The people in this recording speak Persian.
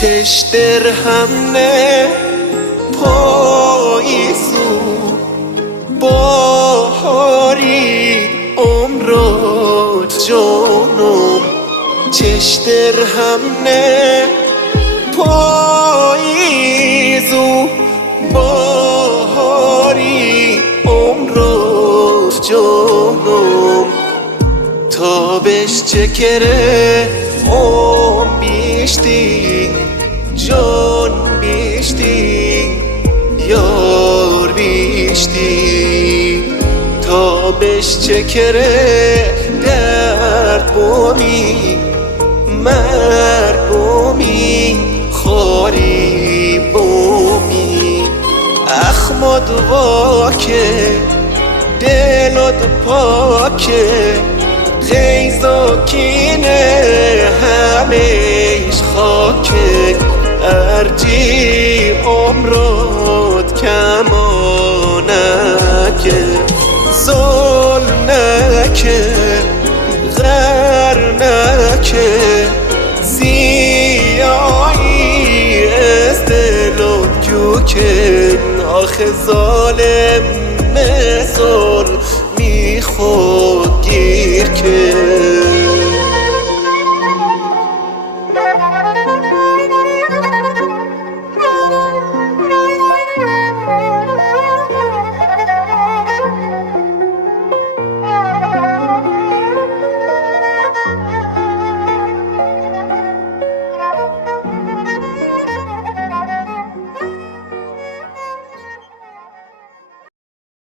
چش درهم نه پاییزو باهاری عمرت جانم چش درهم نه پاییزو باهاری عمرت جانم تابش چکره بیشتی جان بیشتی یار بیشتی تابش چکره درد بومی مرد بومی خاری بومی اخمد واکه دلت پاکه غیظ و کینه همیش خاکه ارجی عمرت کمانکه ظلم نکه غر نکه زیایی از دلت کیوکه آخه ظالم